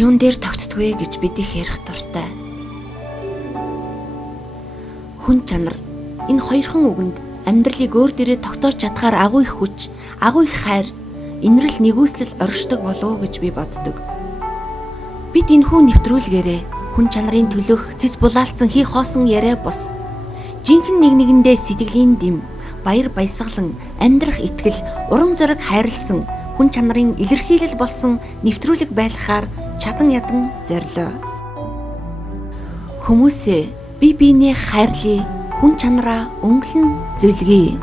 юун дээр тогтдгүй гэж бид их ярих дуртай. Хүн чанар энэ хоёрхан үгэнд амьдралыг өөр дээрээ тогтоож чадхаар агуу их хүч, агуу их хайр, инрэл нэгүслэл оршдог болов уу гэж би боддог. Бид энэхүү нэвтрүүлгээрээ хүн чанарын төлөх цэц булаалцсан хий хоосон яриа бус. Жинхэнэ нэг нэгэндээ сэтгэлийн дэм, баяр баясгалан, амьдрах итгэл, урам зориг хайрлсан хүн чанарын илэрхийлэл болсон нэвтрүүлэг байлгахаар чадан ядан зорилоо. Хүмүүсээ бие биенээ хайрлая, хүн чанараа өнгөлн зөвлөе.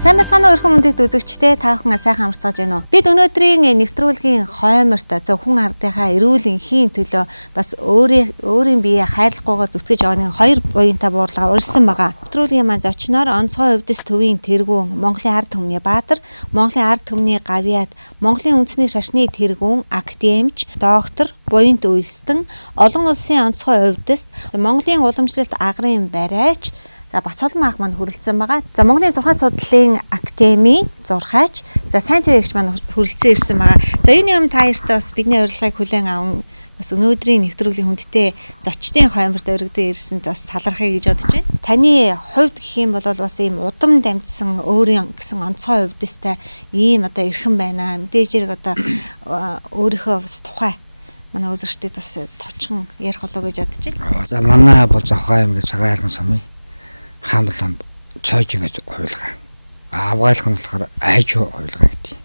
Сайн мэцгааны өрхөн мөндөд үзэгчтэй та бүхэн сайхан амарцгааж байна уу? Бид өнөөдрийн нэвтрүүлгийн хойморт хүн ардынхаа эрүүл энхийн төлөө бас өөрийн биеэ хайрлахгүйгээр зүтгэж яваа нэг хоёр буянтай буурлага урьдсан байгаа. Нэвтрүүлгийн маань зочноор онцгой өвдөс төвийн тэргүүн, Монголын ард түмний баатар, Монголын ард түмний гавьяат, Монголын үндэсний шашны тэргүүн, академич, доктор, буянт үйлстэн, олон улсын онцгой өвдөс, Монголын уламжлалт агрын барайч. За Бацолмон ах маань хүрэлцэн байгаа. За Монголын зурхаан судлалын академи зурхаач. За сайн твэгч маань хүрэлцэн ирсэн байгаа. За энэ юм та хоёртаа бас бидний урилгыг хүлээн аван бас өнөөдрийн нэвтрүүлгийн хүндтэй зочдын хойморт өргөдөө ирсэнд бас талархъя гэж бодож байна. Таны хувьд гэх юм бол бас ийм удам дамжсан өөрийн гэсэн онцгой өвдөстэй ийм одоо эрхэм байна. Мэдээж хэрэг одоо өөрийнхөө бас тухай манай үзэгчдэд бас товчхон ярих болов гэж бодож байна. За манай бол зохио юм гэж цагаан харган сумын хамлам цойж ингэж хуйлгаа. Авгаалх нь болохоор айж хуйлгаа гэдэг.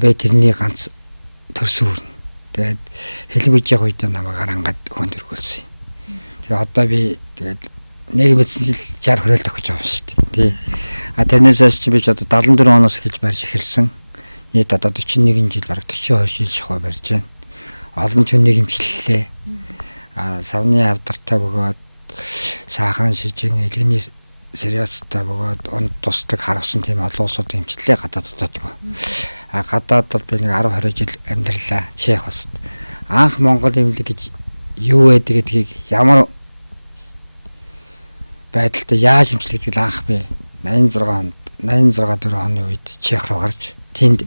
Би тэрний ганц төрсөн хүрнэ. Тэгээд хэлбэж явах үед намайг харангад хөндөргүүлсэн. Тэгээд одоо би тэгээд нэг мэдсэн жил 60 хүрээл тохиж байгаа шүү дээ. Тий. Тэрнээс чи би ч одоо 74 оноос эхэлж барьж эхэлсэн. Нийт одоо 41 жил бараг 42 жил шахуу барьж байна. Олон түннийг имчиллээ. Савны авдартай бөгөөд саахан шижин элгэний сериостай бөгөөд унд тусдаг харавсан тийм олон улсууд имчиллээ гадаадд. Гадаад бол би нэг 10 20 жил амьдралаа Чех улсад. Анх Монгол имлэг гэж юу байдаг гэдгийг ямар байдалтай яаж имчлэгдгийг анх би 86 4 оны үед Чех руу гарч тэнд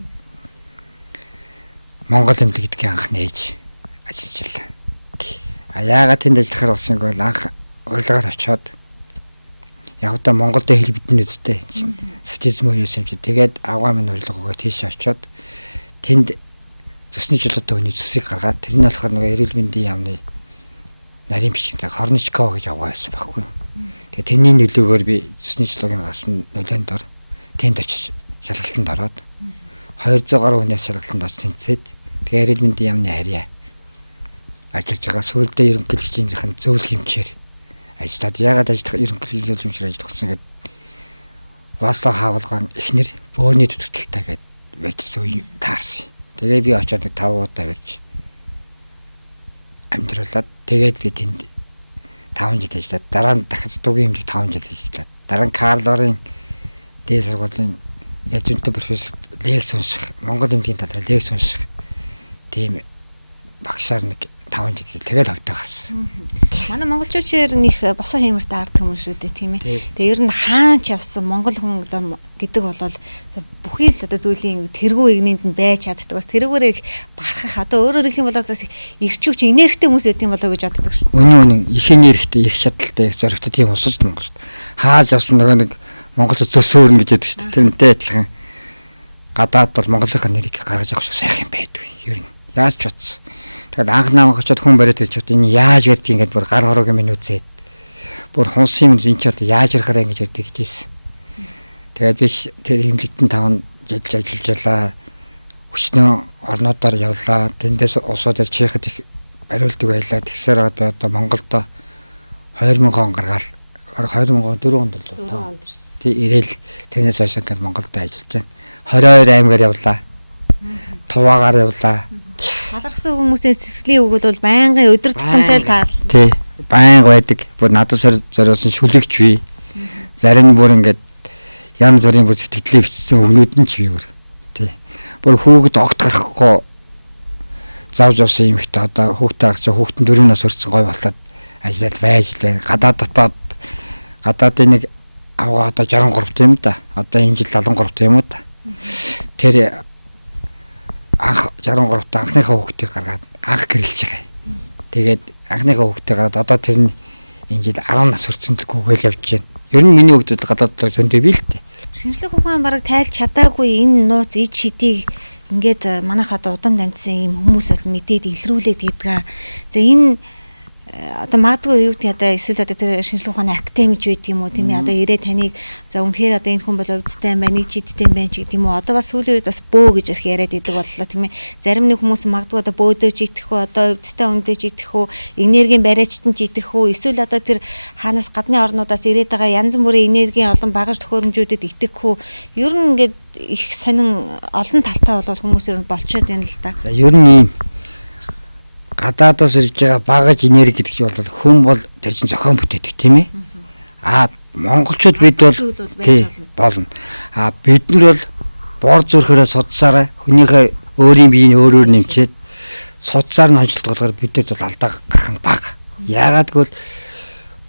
Монгол имлэг гэдгийг анх нээж ажиллажлаа. Яагаад тэнд ажиллахаар болсон гэвэл анх урилгаар очиод яг одоо Монголд хэл бидний үстэй чинь социализм уу юм чи тэгээд авгаа минь урилгаагаа тийш очиод тэнд цусны жилүүдтэй хүний цусыг гаргаад тэр нь болохоор нэг эрүүл мэндийн яамны нарийн бичгтэй хорничко гэж авгаа байсан байхгүй. Тэгээд тэрний нөлөөгөөр би цусны жилүүгийн гасан нөлөөнд ор тэнд очиж шалгалтанд ороод 200 гаруй хүнээс шалгалтанд орж тэнцээд тэгээд эрүүл мэндийн яамны харьяа ажиллаж байгаа сүүлдээ ерөнхийлөгчийн зөвлөх хэмжээр ажиллаад яагаад ажиллах ерөнхийлөгчийн зөвлөх хэмжээр ажиллахсан гэдэг Васлав Хавлгаан эхнэр бөөрийн төтөлтэй гээд байцсан үе таарсан. Тэгээ би очиод нэг 5 удаа барьж амьдруулад тэгээд би тэнд 5 жил ажиллаад дараа нь дахиад дугийн хэмжээ 5 жил ажиллаад дараа нь Карлорын дээд сургуулийн яжунтай профессор лекц унших Монгол эмнэлгийн талаар лекц унших тийм багшаар нэг 5 жил тэгэл ховтой гасан. Манай монголчууд нэг босоо хэмэрт ард хүмүүс шүү дээ тийм ээ. Тэгээ ер нь хаач явсан монгол хүн гэдэг бол бүхий л одоо зүйлийн тэргүү игнэнд нь байж чаддаг. Бас тэргүүрээ барахах одоо өөрөөр хэлэх юм бол бас ирчвч энергтэй хүмүүс байдаг юм болоо гэж боддог шүү. Үнэн их энергтэй, их чадaltaй, их зоригтой тийм улсч Монгол. Хааж явсан нэг монголч зөсөөрнө гэж яддаг шүү дээ. Тэрнтэй адилхан гадаад бол монголынхаа нэрийг гаргаж явах шиг сайхан байдгүй. Ер нь яаж ч утсан. Тэгээд анх намайг очиод хүн бариад ирчихвээ энэ яаж ярьдгийг ингээд бүр гар хороогийн минь үзээд бүр хунсын энэ ч одоо яаж ярихаараа ингэж ярьдаг гэжсэн. Тэгээд би тэр хэмлэгтэн 5 жил ажиллажлаа. Өчнөө орнуудаар явлаа. Тэндээс улсуудаар Чехад их бариулдаг байлаа. Тэгсээр аваад би одоо Монголд 2000 он гаргаал 2004 онд л тий ирээл тэрнээс хойш ингээд Монголд ажиллаж байна. 22 аймгаар явлаа. Туваагаар явлаа. Талархсан хүмүүсийн сэтгэлийн үг бол байнгын өдөр тутамтай л таар. Тий. Байнга байдаг. Бүр надад зориулсан шүлэгч бий. Зарим нь бүр ингээд янз бүрийн бүр сэтгэлээ бичсэн өгнүүд нь ч бий бүр. Тий. Бүр хүүхэд огт гарахгүй завж явсан юм ихтэй одоо хүүхдээ гарч хүүхдэн 4 нас өрцөн гой болоод ажиллаад байж л байна. Гадаад дотоод гадаадын нэг авгаа одоо 63 юм да. Одоо энэ жил 73 юм уу да. Тэр анх 63-т анхныхаа хүүхдийг гаргаад анх гэрэлж байгаа. Тэгээд анхныхаа хүүхдийг гаргаад одоо тэр нь энэ жил 10 нас хүрсэнтэйгүйгээл явж байна. Ер нь миний хүүхдүүд гадаад зөнтэй би л дээ. Шинжлэх ухаан бараг тайлж чадаагүй энэ нууц ид шидийг ингээд манайх одоо удам дамжсан юм хүмүүс бас мэдээд илрүүлээд идгээ. За энэ одоо магадгүй юу гэдэг одоо эсвэл одоо тэр шинжлэх ухааны академич байдаг юм уу тийм ээ одоо ирээ таныг за үнэхээр одоо энэ хүн бол өвдөлттэй байна, нэг жидтэй байна ч гэдэг юм уу. Одоо бас сүүлийн үед бас бөө гэж бас яриад идэг боллоо тийм ээ. Зарим нэг хүмүүс магадгүй одоо бөөдөөж идэх үү, одоо өвдөлттэй өндөөж идэх үү, энергийн бариачтан ч идэх үү, эсвэл одоо тэр хаанаас гадны орнуудаас ирээд байгаа янз бүрийн энергийн олон багаж төхөөрөмжүүдэд итгэх үү. Ер нь ингээд их сонин олон талтай бол хүмүүс ер нь болчиход байна л да. За ер нь ийм гадаадаас ирж байгаа багаж энерги гэдэг чинь бол хүн бол тэр чинь зохион бүтээдэг тийм ээ. Монголчууд бид бол тий болно. Бид нар бол бор зүрхээрээ судсаараа хүнийхээ өөрийн биеийг өөрөөр нэмчээд судсаар нь хончилдог болохоор бидэд бол алдаа гарах нь бага. Яагаад гэвэл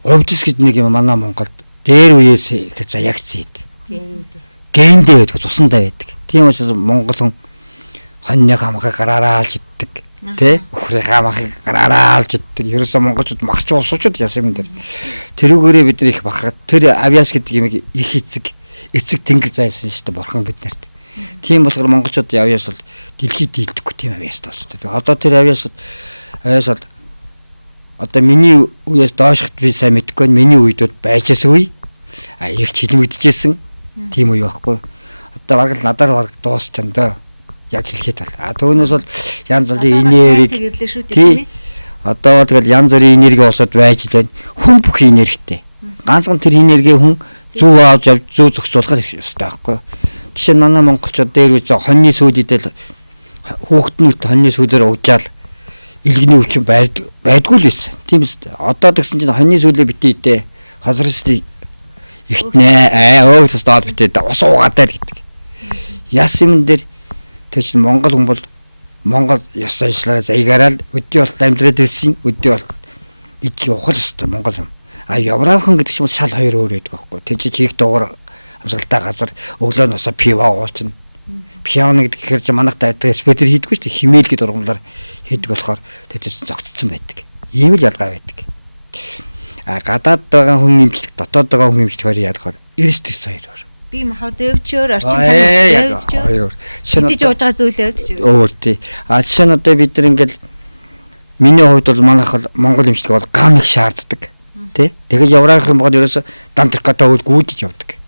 өвдөс гэж нэг юм манай Монголд дээр үеэс их заягцсан ид. Гендээ байдаг, цусандаа байдаг. Тийм учраас монгол хүн хоньныхаа махыг гараараа алж иддэг. Тэ өхрийнхаа махыг гараараа алж иддэг. Ерөөсөө монголчууд махч уусуучуд ясан юм дээр. Тэрүүгээрээ бид нар их бахархад тэр авиас гэдэг юм их эцэг тэнгэр зайсан шүү дээ бурхан биднэрт. Тийм болохоор монголчууд авиас бол дэлхийд дийлдэхгүй тийм авиас таасдаг. Одоо тэр авиас бол одоо миний үеэс доошхот би сайн мэдэхгүй миний үед бол байжсэн үе. Их чилмэгдэжсэн. Тийм үе байхгүй. Одоо бараг л надаар бараг дуусчандаа. Яг хэлэхэд бол түүнээс бол янз бүрийн энерги одоо тэгэл янз бүрийн энерги усад байж л байна. Хүн бүх энергитэй. Ганцхан тэр энерги хүн зөв авч явж зөв зохицуулах хэрэгтэй байхгүй. Жишээ нь манай монголчууд дээр үз хоньны сүүлдэл хүүхднүүд хоньны сүүлээр уужаал илгэний өвчин байдгүй л байсан. Тийм үстэй. Одоо тэгсэн чинь хоньны сүүлээ битээ идэ. Хозростыг ихтнээ өөс доод битээ ус уугаадаар гэдэг. Яс юм дээр тэр чинь монгол хүн бол монгол ёс заншлаараа заягаараа өдөө бол амьдраад ирсэн өдөө бол иж ухал өстой монгол юм. Европын гэдэг чинь шал хоёр өөр байдаг байхгүй. Тэр чинь чиг дуугар амсгалтай газар өглөө нь усаа пива уучна. Пиано гэхээр чинь манайх дайдаг спетер хийдэггүй шүү дээ. Химээл гэдэг ургамлаар хийдэг болохоор тэр чинь зогцсон байдаг. Ийм л ялгаа байдаг. Гадаад байгаа хүн нэмжлэг, дотоод байгаа хүн нэмжлэг хоёр яадаг вэ? Эрсдэл хоёр. Би махад өвчөөр орчин цагаас өвчөөр. Шинэ ууж байгаа зүйлээ өвчөөр. Өөр тий. Жишээ нь одоо бид нар ингээл миний хувьд бол манайх Монгол эмчилгээ бол гам их шаарддаг. Тий. Тэгээд яврах юм бол ерөөсө дантрката үл гүйдэж явдаг.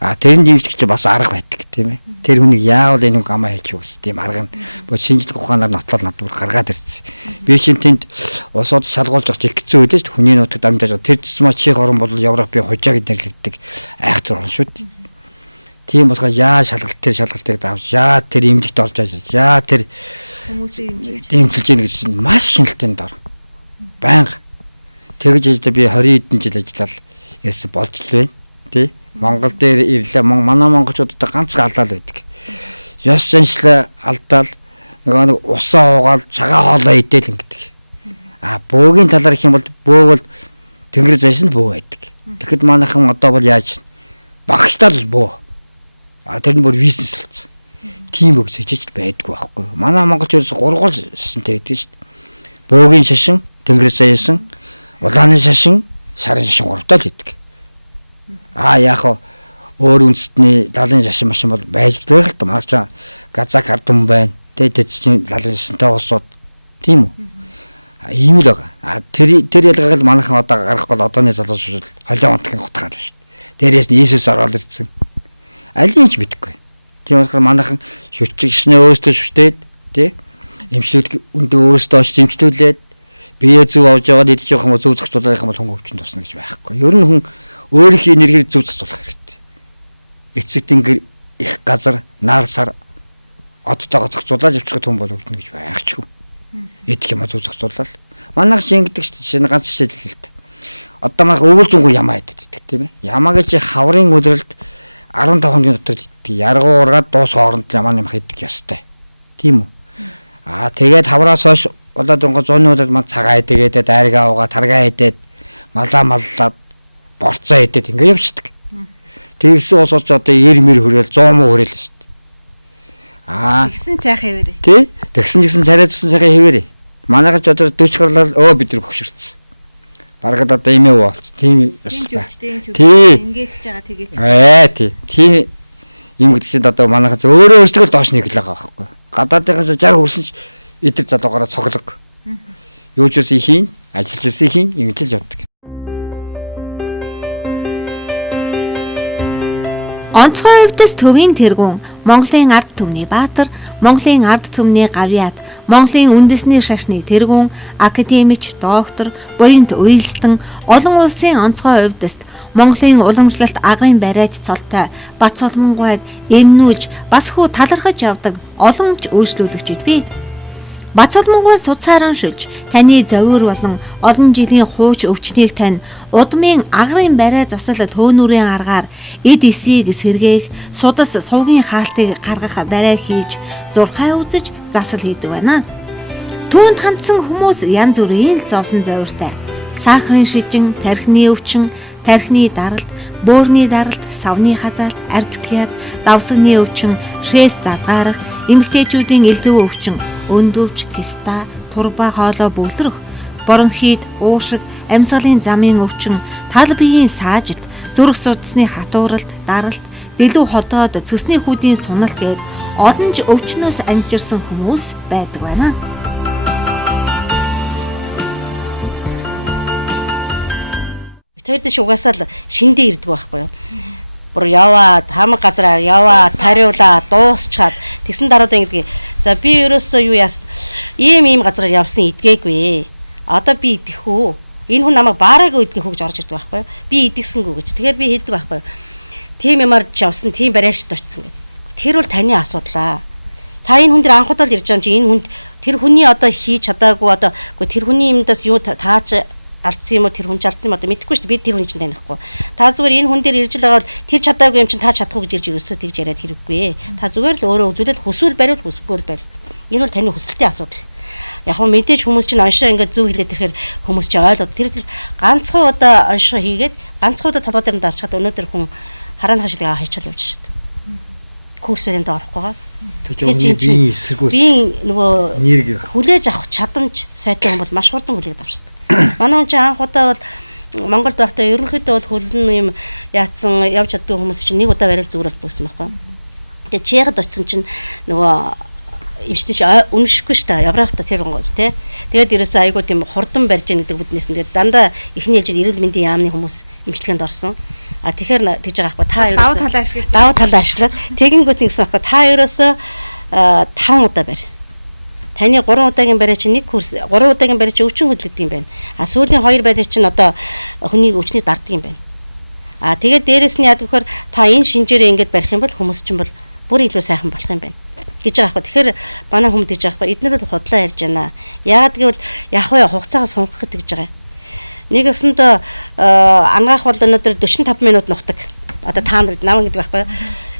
Тэрэн дэмжлэгч бас арга байдаг тийм ээ. Тэр хүнийг яавал энэ гамаа хийчих үс тийм арга нь шинжлэх ухаанаар нотлол надад гаргаад ирсэн. Би чинь тэнд усууд шалгуулж авч их хэцүү үдээс хүний нутагт амьдаж тэр цэцмаа чих орн бол Европын хожааг нэрлэгдэг айхтар орн шүү дээ. Тийм болохоор яа шалгалтыг давж яа тэр эмнэлэгт орж ажиллаж яа тэр хүмүүсийг эмчилж яах гэж чинь маш хяналтын дор байнга тэгж би 20 хэдэн жил ажиллаад ирсэн болж л байна тий Монгол дээр ирлээ манай монголчуудад ганц галдаал байдаг ёс заншлаа алдаал нэг усаа уугаал цагаан хоолоо идэл ингэдэг бөөгийн талаар их юм бол бөө бол тэнгэр зайсан бөө байдаг тэгэхэд манайхан одоо бол яаж багштал бөө тэр нь бүр бизнес болсон. Тийм үг сэжиж байдгүй байхгүй. Манай монголчууд 3 гол шашинтай байдаг шүү дээ. Бөөгийн шашин, тэнгэрээс заяасан, улааны шашин, сарын шашин 3-таа л байдаг. Яг өөр үндэстний лалын шашин машин бол байж байгаа л та. Маача газак ардам байна. Тэгээд чинь лалын шашинтай улсууд тийм үү? Ийм л байгаа. Тэр ялгааг л манайхан одоо гаргахгүй бол одооны залуучууд холион унтахын гутгаал шүү дээ. Дээрээс нь Иесус ороод ирсэн. Аль ч мэдэхгүй. Тийм болохоор манайхан шүтчихснээ өөртөө шүтээд тий эмчлэг үндэ өөртөө очиж эмчлүүлээд бие зүв авч яваад идэж явах юм зөв зохицуулах юм бол хүн өвчин тусна гэж байхгүй. Ер нь хүн өөрийнхөө энергийг зөв зохицуулах хэрэгтэй. Эцэг тэнгэр их газар нар сар одтойгоо зохицуулаад явчих хүн бол өвднө гэж байхгүй. Идэх юм зөв зохицуулаад. Манайх шингэдэг шинэ ганц жишээ л л дээ. Одоо манайх өвөл зөнгөө ямаа иддэг тийм ээ. Ямаа гэж хаврын өдрөлд 15 хоногийн дотор яргуу ургаад дуус хооронд ямаа нэмэх идэх ёстой. Тийм үү? Тэгээд хавраас хойш болоод 100 удаад ман цагаа идэгээд дайргаа уугаа таргаа идээд маллаад борцоо идээд ингэ явчихдаг. Тэгсэн ус одоо 90 хүрээл 100 муу хүрээл шүү дээ. Тэгсэн цайх хэвээрээ. Тий. Тэгсэн гэсэн царай цусан цагаа хэвээрээ. Манайхад одоо 40 гарлал бид нар хөшөрцөн. Барагд одоо имээ болц. Тийм өсөлтэй. Ингээд ч байгаа тэгээд. Тий. Тийм юм гэдэг чинь одоо манайхад өөрөө өөрсдөө доош нэг л байгаа байхгүй. Гадаадынхаа 60 хүрсэн ч эдэр залуугаараа цоглог. Юу ч үгүй хийн, ажиллаж үгүй хийн, ингэж л явдаг. Онцгой хувьдас төвийн тэргүүн, Монголын ард түмний баатар, Монголын ард түмний гавьяат, Монголын үндэсний шашны тэргүүн, академич, доктор, буянт уйлстан, олон улсын онцгой хувьдаст Монголын уламжлалт агрын бариач цолтой, Бат Солонгойд эмнүүлж, бас хүү талархаж явдаг олон ч үйлчлүүлэгчид бий. Бат Солонгой судсааран шилж, таны зовир болон олон жилийн хууч өвчнийг тань удмын агрын барай засал төөнүүрийн аргаар эд эсийг сэргээх, судас сувгийн хаалтыг гаргах барай хийж, зурхай үзэж засал хийдэг байна. Түүнд хандсан хүмүүс янз бүрийн зовлон зовиртай. Сахарын шижин, тархины өвчин, тархины даралт, бөөрийн даралт, савны хазаалт, артикулят, давсагны өвчин, шээс задгаарах, эмэгтэйчүүдийн элдэв өвчин, өндөвч, киста, турба хоолой бүлрэх, бронхит, уушиг, амьсгалын замын өвчин, тал биеийн саажилт, зүрх судасны хатууралт, даралт, дэлүү ходоод цөсний хүүдийн суналт гээд олон ч өвчнөөс амжирсан хүмүүс байдаг байна. Тэр дэш угаасаа л шиндээ ирдэг байхгүй юу? Бүр яваад хамаг газараар яваад тариулаа дуусчаад тэгсэн дараадан ингэдэг. За би ерөөсөө юу яас ийм газараар явсан идгээгүй. Одоо би идэх үү? Энэ хүн намайг баараагүй идэх хөгж орж ирдэг байхгүй юу? Би идэгсэнгүү гэж. Тэгэхээр би хийдэг байхгүй юу? Тим юмар явсан, тим бариашд очсон гэдэг. Тэр бол таны асуудал. Та энэ хүн дээр анх удаа л ирж байгаа юм чи энэ хүнд тэр хүний одоо хийж чадаагүй одоо тэр хүний юмдаас юу тааж алдсан юм уу тэр хүн ч алдсан юм одоо мэдэхгүй шүү дээ. Би тэр хүн чинь танихгүй. Та зүгээр энэ хүн дээр ирж л байгаа бол тэр чадаагүй юм чинь та чадахгүй гэж ирж ерөөсөө тэгж яриад хэрэггүй. Та зүгээр л өөрөө үзүүлээд хүсвэл бариул хүсэхгүй л барь. Энэ бол таны хүсэлтийн асуудал. Яг хөө мэдээж хүмүүс чинь оншоо ингээд зөв хэлээд ирэхээр хүмүүс чинь ойлгоод тэр ганцхан удаа оншоо хийгээд ганцхан удаа толгой дээр нь дарчаад өнөөдөр хүн харааны хашилгаа хайчаал явж шээ. Курсэнд орохгүйгаа. Тэр чинь би нөгөө хүлээж авах чадамж сайтай хүн бол маш хурдан хүлээж авчихдаг. Манай хүн чинь анх удаа бол Монголд байхдаа ерөнхийдөө бол хөлн юм яатсан явж чаддаг хүмүүс чинь нэг удаа барил зүгээр болсон байхгүй. Тэгээ Чехд очсон чинь нөгөө эмчтэй үнэшгүй шүү дээ. Европта тэр гонгоо тий. Тэгээд ерөөсөө айгуу тийм хурдан барьж яах гэдэг бүднээс нь тэгээд дандаа эхний ээлжид эрүүл мэндийн яамны хүмүүс эмчилгээнд орсон. Тэгэхээр тэгж байгаа байхгүй. Та ерөөсөө даваа талаа ашиглаад тэгэнгүүт нэгсэн байхгүй. Та ерөөсөө 5 удаа барь. Таны 3 удаагийн барай чинь нэг курс 3 удаагийн барай чинь өвчин хөдөлгдөг юм байна. Сүүлийн 2 барай чинь одоо хүний өвчнийг дарддаг юм байна. Тэгээд дээрэс нь яад гэхээр та энэ шинжээрээ ингэж барих юм бол хүмүүс чинь бол бүр илүү сайхан болох юм байна гэж байгаа байхгүй. Тэгэхээр манай хүмүүс гэж байгаа байхгүй. Эднэр бол худлаа ярьж байна. Яагаад гэвэл яг вэ хугацаагаа сунгах гэж байгаа юм. Нэг өсөндөө ангаах бол өнөөдөр 45 минут нухдаг. Одоо та нар наван гэдэг байхгүй.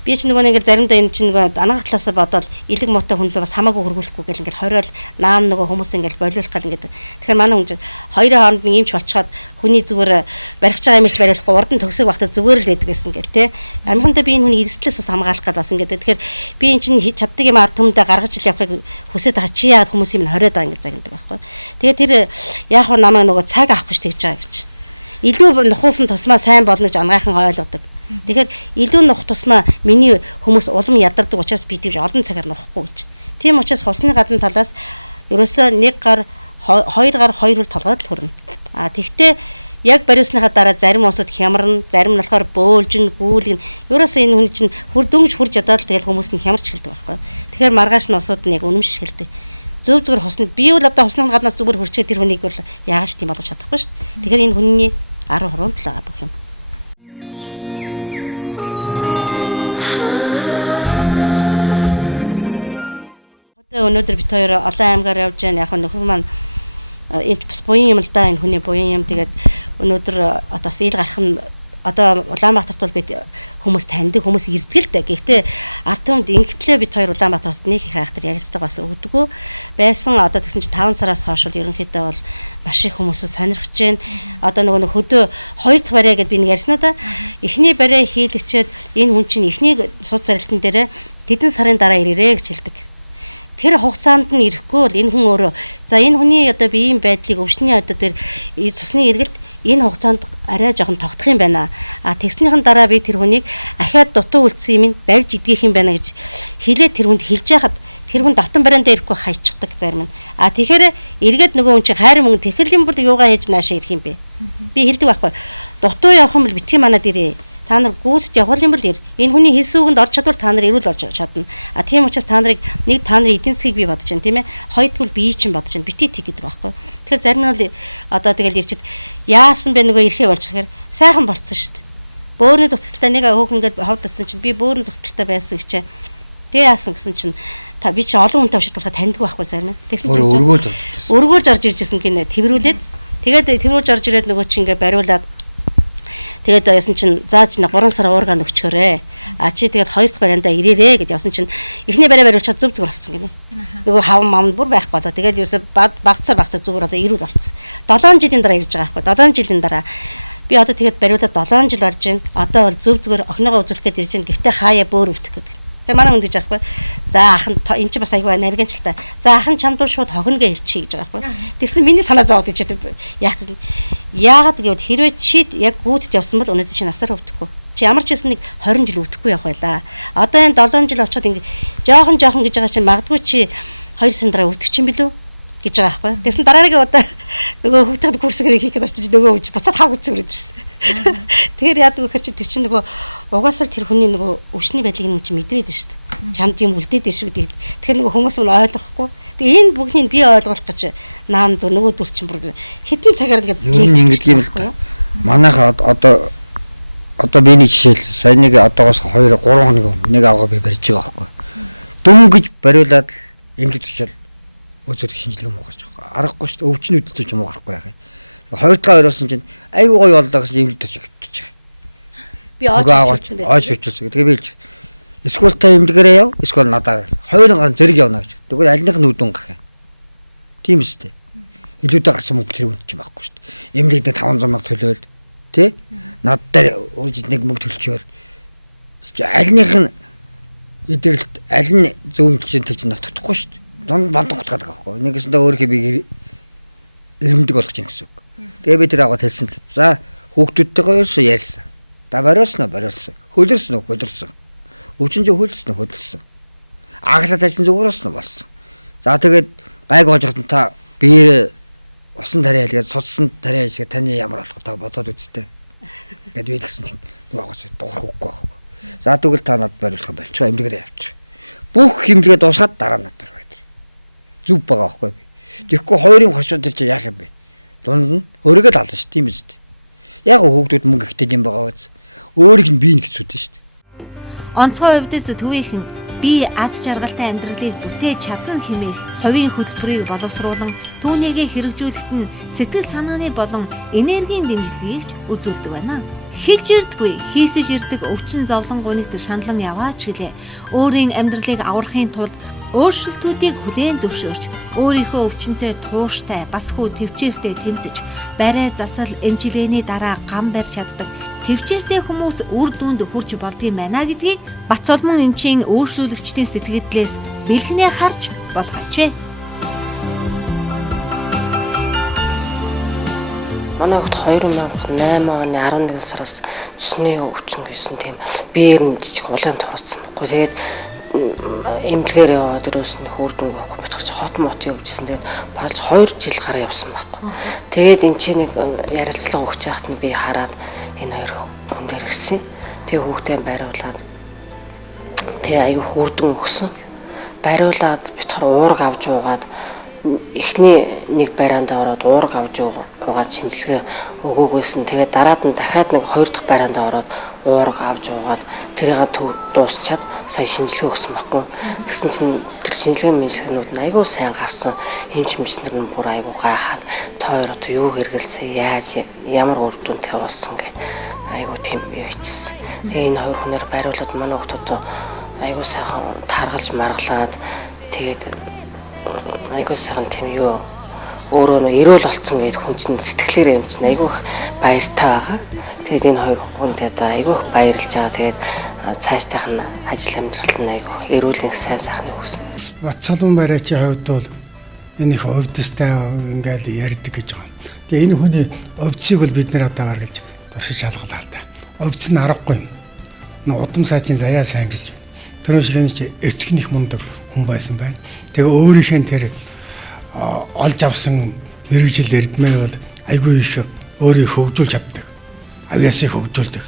Би ч нөгөө нэг заримдаа энэ чинь нөгөө ангаах талаас бодоод илэг муутай хүн л бас хамаагүй хөргүүлэхгүй гэл ингээл хориод наам нөгөө хүмүүс ингээл болиулах гал ингээд. Тэгэхээр манай хүн хоёрын хооронд нэг юмч болчиход хүний зүгээр барих байгаа юм ч бариулахгүй урд нь төгсөг багтаа зүгээр л байдаг гэсэн гэл тий. Амхандаа би энэ хүний эрсдлээс бас хамгаалах гээд бас ингээд. Тэгэхээр би энэ чинь чаддаг юм ард түмэндээ гаргаж ил явахыг хүсэж байгаа чи яагаад хүмүүс юм хориод байгаа ингээд загнадаг байхгүй. Тэгээд тэр яг хөө намайг нөгөө цаг авах гэж тэгж байгаа гэж. Илүү нухуусан тусмаа сайн болно гэж ангайхан ойлгодог. Тэгэхээр илүү нух тусмаа миний хүмүүс улам ядардаг учраас би тийм олон цагаар нухгүй гэж. Тийм учраас хусны гадна талаас ерөөсөө нэг гар хоёр гар хоёр хөл толгойд хүрнэ. Тэгвэл яг бариусныхаа дараа зарим усад хямарна, зарим нь болохоор бөөлжин, гүүлгэн. Ерөөсөө энэ хүн чинь дөнгөж хурж ядаад тэгэл хүмүүс нь хямарч эхэлдэг байхгүй. Тэгэхээр маргааш нь усууд нь яг үнэмш эхэлдэг. Зөв зүгээр хусны би бол одоо хусны гаднаас зүгээр хурчээ тэр хүнийг бол яагаш тийм болгож чадахгүй шүү дээ. Тэгэхээр энэ хүний 10 хуруунд л байгаа бүх юм. Өнөөдөр бит хоёр олон аймгаар явж байгаа. Яг нөхөр маань энэ бас буян юм л да, энэ хүний буян юм. Тэгээд өнөөдөр бас ил гарах нь одоо Улаанбаатарт бол бид хүмүүс таньдаг, хүмүүс ирдэг л дээ. Гэхдээ ард түмэнд ингэтлээ бид хоёр Улаанбаатарт нэг их хайхтар ярилцлага бас өгдөггүй байсан. Одоо тэгсэн чинь 5 сараас хойш бол ерөнхийдөө бол маш их хүмүүс сонирхож байна. Одоо нөгөө хөдөө 2 дахь барай гэдээ би нэг ярьснаа да. Эхний барай хийлгчээд энэ хүн чинь эхний суц барилтан дээр тэдэн сарын дараа ирээрээ гэж хэлдэг. Тэр хугацаанд нь ирэхгүй бол энэ хүн өөрөө за энэ хүний одоо биеийн байдлыг өвчтний одоо тэр цусны эргэлт энэ хугацаанд арай жоохон тогтох юм байна. Тэгснийхэн дараа би тэр хүнийг ахаад дутуу үлдсэн юм барьж идгэх юм байна гэж хэлээд тэр хүнд хэлж яхад тэр хүн давтан бараанд ирэхгүй хайчдаг зарим нь. Тэгэхээр эргээд нөгөө хүн чинь хайр мөнгө тэхэл юм бол юугаа хийж наашаа ирэх юм бэ? Би хэлдэг байхгүй. Дутуу явах юм бол битгий манад ирээ. Та нар гүйцэж явах юм бол энэ хүний хэлсэн үгэнд орж чадвал та нар эрүүл болж чадна. Тийм учраас та нарыг нэг та нарын эдийн засгийг би бодож байна тийм ээ. Хоёр тэгвэл би чинь бодож байна. Битгий тэг гэдэг байхгүй. Тэгэхээр зарим нь одоо тэгэл ирчихэд яасан бэ нөгөө ирэхээ болж гэхээр сайхан болцсон шүү дээ. Бөөрийн дутагталтай нэг хөөх ингээд ховдсон чинь би бөөрийн дутагталтай байсан гэж. Тэгээ яасан гэсэн чинь та би чи олон хүнтэй авшиж болохоо таньдаг байхгүй зарим. Тэгсэн чинь өргөөлж орж иржсэн гинэ тэрврүүлээд тэгээд тэрврүүлж орж ирээд нөгөө чи ингээд бариулаад тэгээд яасан чинь зааж 3 сар уурга нөгчөөрэй. Чи тэгээд 2 дахь барианда ирээрээ гэж явсан чинь эхний барай бариулчаад зүг зүгээр болсон гинэ. Нөгөө хав мам бүр байхгүй одоо тэгээд ерөөсө багцаар зүгээр одоо ирүүл болсон. 7 жилийн дараа ирж байгаа байхгүй. 7 жилийн дараа би одоо тэгээд бариулаад 7 жил болж байна. Одоо бол зүг зүгээр охиноогоо үзүүлэх гээд ирж байна. Гэхдээ хаяа бөөр өвтөх гэдэг. Тэгээ манай хүн гэж аахгүй. За ах нь энэ ч бас аягүй нарийнчилтай. За ах нь чамд шууд хохно гэж хэлчихье гэж байгаа байхгүй. Тэгсэн миний санаа зовоод ичээд яагаад гэвэл хэрвээ чи яг гүйцэж явсан бол өнөөдөр чи насаар өвдөхгүй. Чи ямар ч байсан нэг 20 жил өвдөхгүй явах байлаа. Одоо энэ 7 жил очоод ингэ жоохон гэж байгаа чинь магадгүй чи 2 сарын дараа өвдөх чинь билүү гэж байгаа байхгүй. Тэгсэн дараагийн удаа нөгөө хөвтөд курсгэрийг хийхэд очиж нөгөө өвч буцаад хав үцэг өрөөд ирсэн. Тэгэхээр яадаг вэ гэхээр чи тэр чинь нөгөө угаасаа тэр хүний нөгөө өвчний байдлыг нэг чи мэдрээд шүү дээ. Чамд юм үлдээд шүү гэдэг. Тэгэхээр нөгөө хүмүүс нь ойлгохгүй. Тэгээ энэ бүгдийг би ойлгох гэж наан зөв нөгөө дүл чинь бүр хэдэн цагаар ингээд ингэж юм л та. Манайха одоо биний жишээл сайн нэг одоогоос 2 3 хоног нэг авгаа би барьж байгаа байхгүй. Дөнгөж бариулаад эмнэлэг төчөөл өзөөд шинжилгээ муугарч байгаа. Аргагүй шүү дээ. Өвчнүүд төч муугарахгүй яах юм. 2 дахь хоёроос чинь айгүй гоё боллоо гэсэн эмнэлэг төч өгч байгаа. Би оож хөвчүүлсэн. Тэгээ би л эсвэл та эмнэлгээрээ яв. Эсвэл надаар хоёрын гар зэрэг явна гэж. Тэгвэл аль нэг нь үдэн гарах юм. Тийм үстэй. Илүүдээ гарсан мөнгө тэр үнд ч юм байхгүй шүү дээ. Эмнэлэгдээ 500 мянга төлөөл тий? Над дээр үржид нэг мөнгө төлчөөл. Альных нь эдгэрэлт аль нь зөв чинь тэр чинь нотогдохгүй шүү дээ. Донд бандгах гэдэг байхгүй. Нэгэсэндээ өөрхий би ирэмдэг болгож юм гэсэн үг. Тэгээ би тэр аваад хэлсэн л. За хүүхдүүдтэйгээ ярьсан. Да бариулсан. Хөлөрсөн. Өвчин жоо хөлөрсөн. Аглаад ажилласан зүгээрсэн болсон. За тэгээд гайг гоожролт та биеэр усан тариа хэлгээд судсан тариа хийгээ таны ямар болох та бодоод үзтээ. Гэт би тэгсэн чинь нөгөө агаас дуурахгүй байхгүй. За тэгвэл та надад бариулах болчихоо эмнэлгээр явчих. Бүх хэмлэгээ дуусгаад дараа надад байна. Зүв байгаа байхгүй би. Тэгэхгүй хоёрын хоршууд чи яах юм бэ? Дунд нь өөрийгөө л ална ш тийм биз дээ. Яг хүүхдүүд мөнгө ихтэй юм байгаа биз. Өөрийг нь бий нэгцүүд шүү дээ. Онцгой хувьдас төвийнхэн би аз жаргалтай амьдралыг бүтээж чадна хэмээх хувийн хөтөлбөрийг боловсруулан түүнийгээ хэрэгжүүлэхэд нь сэтгэл санааны болон энергийн дэмжлэгийг үзүүлдэг байна. Хилж ирдэггүй, хийсэж ирдэг өвчин зовлонгууныг шаналн яваач гэлээ. Өөрийн амьдралыг аврахын тулд өөрчлөлтүүдийг хүлээн зөвшөөрч, өөрийнхөө өвчнөд тууштай, бас хүү төвчээртэй тэмцэж, барай засал эмчилгээний дараа гам барьж чаддаг төвчээртэй хүмүүс үр дүнд хүрч болдгийм байна гэдгийг Бацолмон эмчийн өөрчлөлөгчдийн сэтгэгдлээс бэлгэнээ харж болгооч. Манай хот 2008 оны 11 сараас цусны өвчин гэсэн тийм биеэр нь жижиг улаан туурсан баггүй. Тэгээд эмнэлгээр яваад өрөөс нь хөөрдөнгө авахгүй байтгах чи хот мот явжсэн. Тэгээд баралж 2 жил гараа явсан байхгүй. Тэгээд энэ ч нэг ярилцлага өгч яхад нь би хараад энэ хоёр хүн дээр ирсэн. Тэгээ хүүхдээ бариулаад тэгээ аягүй хөөрдөн өгсөн. Бариулаад битгаар уураг авч уугаад эхний нэг бараанда ороод уураг авч уугаад шинжилгээ өгөөгүйсэн. Тэгээд дараад нь дахиад нэг 2 дахь бараанда ороод уураг авч уугаад тэрийг дуусчаад сая шинжилгээ өгсөн байхгүй. Тэгсэн чинь тэр шинжилгээнүүд нь аягүй сайн гарсан. Эмч нар нь бүр аягүй гайхаад та хоёр одоо юу хэрэгэлсэн, яаж ямар үр дүнтэй болсон гэж айгуу тийм юу хийчихсэн. Тэгээ энэ хоёр хүнээр байруулад манай хүмүүс айгуу сайхан тааргалж маргалаад тэгээд айгуу сайхан тийм юу өөрөө нөө эрүүл болцсон гэдэг хүн чинь сэтгэлээрээ юм чинь айгуу их баяртай байгаа. Тэгээд энэ хоёр хүнтэй одоо айгуу их баярлж байгаа. Тэгээд цаашдынх нь ажил амьдралд нь айгуу их эрүүлийн сайн сайхныг хүсье. Батцалун барайчийн хувьд бол энэ их овдстай ингээд ярьдаг гэж байгаа. Тэгээ энэ хүний овдсыг бол бид нэр одоо гаргаж туршиж шалгалаа л да. Овдс нь аргагүй юм. Удам сайтын заяа сайн гэж. Тэр шиг энэ чи эцгнийх мундаг хүн байсан байна. Тэгээ өөрийнхөө тэр олж авсан мэрэгжил эрдмээ бол айгүй их өөрийг хөгжүүлж чаддаг. Авиасыг хөгжүүлдэг.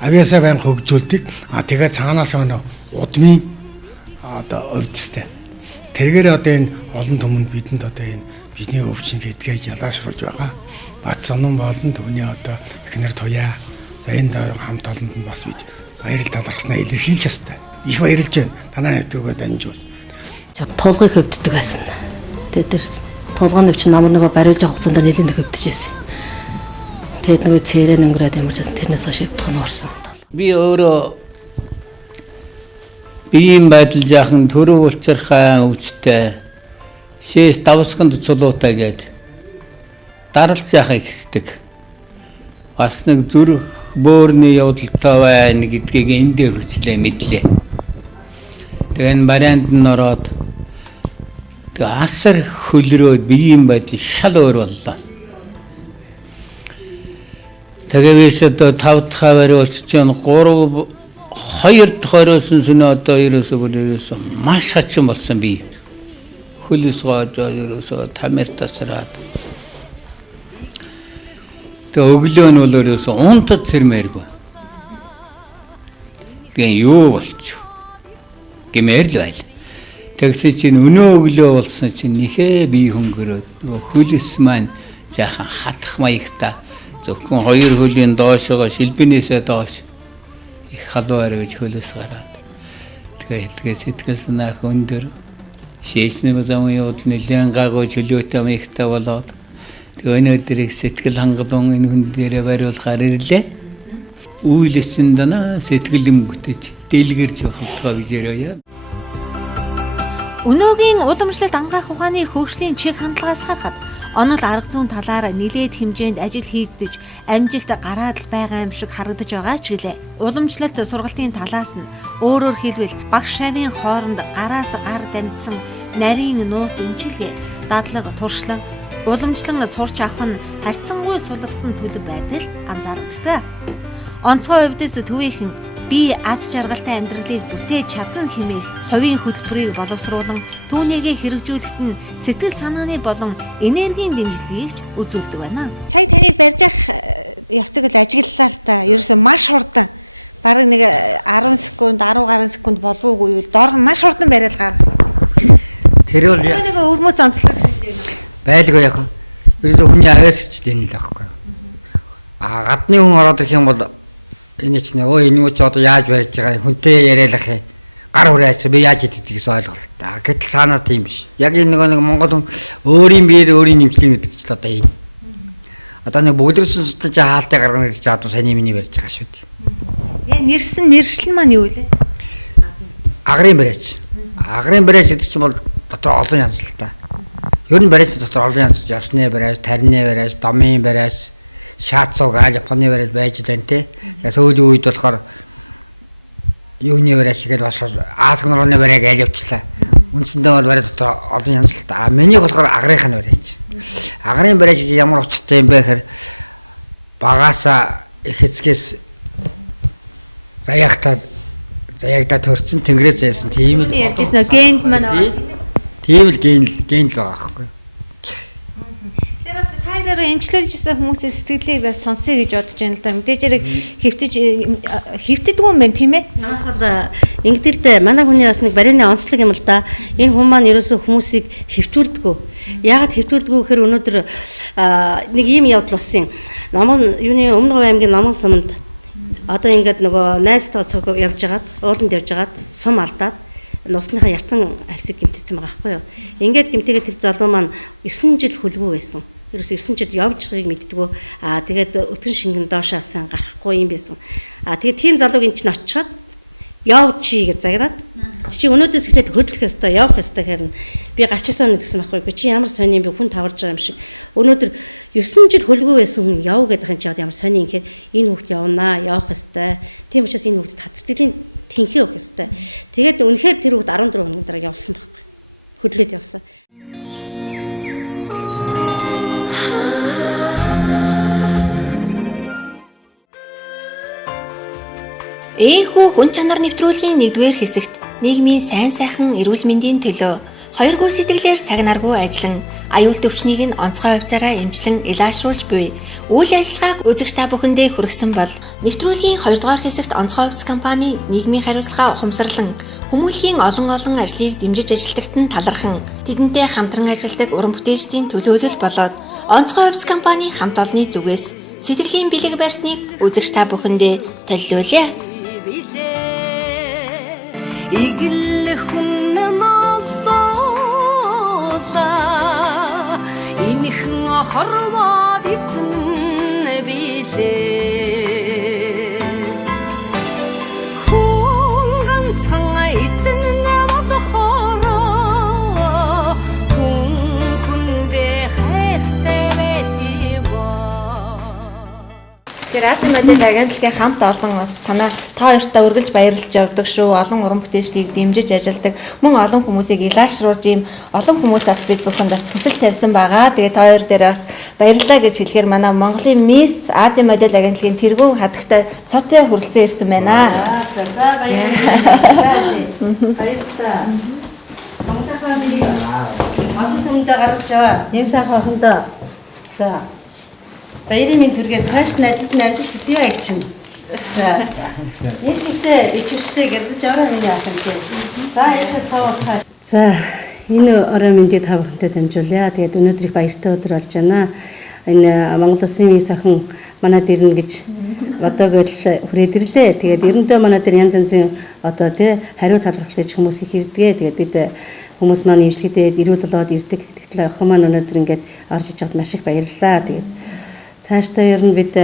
Авиасаа байн хөгжүүлдэг. Тэгээ цаанаас өнө удмын одоо овдстай. Тэргээр одоо энэ олон түмэнд бидэнд одоо энэ бидний өвчин гэдгээ ялаашруулж байгаа. Батцанун болон түүний одоо эхнэр туяа. За энэ хамт олонд нь бас бид баярал талархснаа илэрхийлж хэвээр. Их баярлж байна. Танаа нэвтрүүгээ дамжуул. Тулгыг хөвддөг байсан. Тэгээд тэр тулгааны өвчин намар нөгөө бариулж авах хугацаанд нэлээд хөвдөж байсан. Тэгээд нөгөө цээрээ өнгөрөөд ямар ч байсан тэрнээс хойш хөвдөх нь орсон. Би өөрөө биеийн байдал жаахан төрөв улцархай өвчтэй шээс давсганд цулуутай гээд даралт яхаа ихсдэг. Бас нэг зүрх бөөрний явдалтай байна гэдгийг энэ дээр хүчлээ мэдлээ. Тэгээ энэ барианд нь ороод тэгээ асар хөлрөөд биеийн байдал шал өөр боллоо. Тэгээ вэс одоо 5 дахь бариулж чинь 2 дахь бариулсан сүнэ одоо ерөөсөө маш хачин болсон би. Хөлөс гоож ерөөсөө тамир тасраад. Тэгээ өглөө нь бол ерөөсөө унтад сэрмээргүй. Тэгээ юу болчих гэмээр л байл. Тэгсэн чинь өнөө өглөө болсон чинь нэхээ бие хөнгөрөөд нөгөө хөлс маань жаахан хатах маягтай зөвхөн 2 хөлийн доошоо шилбинээсээ доош их халууар гэж хөлөөс гараад. Тэгээ сэтгэл санаа өндөр шээсний зам явууд нэлээд гагуу чөлөөтэй маягтай болоод тэгээ өнөөдрийг сэтгэл хангалуун энэ хүн дээрээ бариулахаар ирлээ. Үйлсэн дана сэтгэлэн бүтэж дэлгэрж явахлаа гэж яриа. Өнөөгийн уламжлалт ангаах ухааны хөгжлийн чиг хандлагаас харахад онол арга зүйн талаар нэлээд хэмжээнд ажил хийгдэж амжилт гараад л байгаа юм шиг харагдаж байгаа ч гэлээ. Уламжлалт сургалтын талаас нь өөрөөр хэлбэл багш шавийн хооронд гараас гар дамжсан нарийн нууц эмчилгээ, дадлага, туршлага, уламжлан сурч авах нь харьцангуй суларсан төлөв байдал анзаарэгддэг. Онцгой хувьдас төвийнхэн би аз жаргалтай амьдралыг бүтээж чадна хэмээх хувийн хөтөлбөрийг боловсруулан түүнийгээ хэрэгжүүлэхэд нь сэтгэл санааны болон энергийн дэмжлэгийг үзүүлдэг байна. Сая таныг барьж явах явцыг л ажиглалаа л та. Ерөөсөө маш хурдан. Бараг нэг 10 секунд, 10 гаруй секунд болвоогүй юу? Доор маш хурдан бариад гарах. Тэр бол нэг өрмөц онцлог байлгүй яг. Ерөөсөө хүний авиас ч дээ л аахгүй. Гадны хүн ороод ирэх юм бол энэ ч нэ өө энэ ч одоо яаж барьж байгаа хүнтэй яриалах юм. Гар хүрээч би яаж хийдэг гэсэн ойлголттой. Гэтэл санаа тийм биш. Яг энэ нэг Монгол хүн өөрийн биеэр өөрийн нэмшлиг гэдэг ч л одоо юм. Одоо нэг бүгдэрсэн судалж хаалтыг гаргана гэж одоо сайн миний барьж байгаа шүү дээ. яа нэршил маань юу вэ? Агрын барьж. Агрын барьж гэдэг чинь бол дотор олон янзлалтай. Ер нь барьж дотор олон янз ясны барьж, тарины барьж, домын барьж, шаацуг Японы барьж байж байна те. Тэгээ сүүлийн үед болохоор юуны барьж гэж бас Аз гонрооны барьж гэж явуулчлаа. Үндсэндээ бол барьж дотор олон янзлалтай. Миний болохоор агрынх нь барьж. Агрын барьж ямар учиртай юм бэ гэхээр багаасаа их эцгээс заяагда төрсөн тэнгэрээ заяасан тийм л ярьжсэн генд маань тийм л ген л байгаа байхгүй. Тэгэхээр бас тайлбараар эмчлүүлжсэн хүмүүсийн сэтгэлийг бас сонсъё гэж бодож байна л да. Мэдээж яг хөвтөдгүй юм байна тийм ээ. Анхаарал ингэдэлтэй манай хүний бас нэг барины онцлог юм л да. Энэ хүн маань ерөөсөө хүмүүсийг хөвтүүлдэггүй. Яагаад хөвтүүлдэггүй гэхээр өнөөдөр нэг ийм явдал болсон. Юуны Өмнөг аймгийн Номон суманд одоо ингээд нөгөө найзтайгаа цуг явж хагаад ууланд явж хагаад сум алдаад нусныхаа ятан альсыг гимтээсэн байгаа байхгүй юу. Ингээд гимтээгээд тэр залуу маань 9 жил хөлбөө байсан. ерөөс 9 жил явж байгааг мэддэггүй. Тэгээд өтгөн шингэн доошоо асан гарахгүй юм байсан. Тэгээд тийм залууг эн чинь очиод яв чи гэж загнаад чи өнөөдөөс эхлээд хөдлөх ёстой, явах ёстой хэрнэ. Би гарч ирсэн үнэ гэсэн байхгүй. Би чи ямар сони юм би хүн таварж байгаа юм шиг. Өнөөдөр 9 жил хөлгүй байсан хүн яв гэдэг юм чи ямар сони юм гэхээр энэ хүүхд явнаа, явах ёстой. Тийм учраас энэ хүүхд татцдгийн тэнхээ өгөх ёстой. Тэгээд үнэхээр тэр хүүхд 14 хоногийн дараа явсан байхгүй. Хөдлөөд явсан. Ээхүү хүн чанар нэвтрүүлгийн 1-р хэсэгт нийгмийн сайн сайхан эрүүл мэндийн төлөө 2 сэтгэлээр цаг наргүй ажиллан аюул төвчнийг нь онцгой хувьцаараа эмчлэн илаашруулж буй үйл ажиллагааг үзэгч та бүхэндээ хүргэсэн бол нэвтрүүлгийн 2-р хэсэгт онцгой хувьс компани нийгмийн хариуцлага ухамсарлан хүмүүнлэгийн олон ажлыг дэмжиж ажилтгад нь талархан тэдэнтэй хамтран ажилладаг уран бүтээлчдийн төлөөлөл болоод онцгой хувьс компани хамт олонны зүгээс сэтгэлийн бэлэг барьсныг үзэгч та бүхэндээ төлөөлье. Игэл хүн насоола инхэн хорвоод эзэн билээ хүн ганцхан эзэн болохоороо хүн хүндээ хайртай байдива. Тэр Азийн мэдээлэл агентлагийн хамт олон бас та хоёртаа үргэлж баярлж явдаг шүү. Олон уран бүтээлчдийг дэмжиж ажилладаг. Мөн олон хүмүүсийг илаашруулж ийм олон хүмүүсээс бид бүхэнд бас хүсэл тавьсан байгаа. Тэгээд та хоёр дээр бас баярлалаа гэж хэлэхээр манай Монголын Мисс Азийн мэдээлэл агентлагийн тэргүүн хадагтай Сотё хүрэлцэн ирсэн байна. За баярлалаа. Монголын олон хүндээ гарч яваа. Энэ сайхан охиндоо. За баярын минь түргээ цааш нь амжилт хүсье яг чинь. За. Энэ чигтээ ичвэртэй гэрдэж ороо миний ахын тий. За яшаа цаа. За энэ ороо мэндийг та бүхэнтэй дамжуулъя. Тэгээд өнөөдөр их баяртай өдөр болж байна. Энэ Монгол Улсын Мисс охин манад ирнэ гэж одоогөө хүрээд ирлээ. Тэгээд ерөнхийдөө манад янз янзын одоо тий хариу талархлыг хүмүүс их ирдгээ. Тэгээд бид хүмүүс маань имжлэгдээд ирүүл болоод ирдэг. Тэгэхээр охин маань өнөөдөр ингээд орж иж байгаад маш их баярлалаа. Тэгээд цаашдаа ер нь бид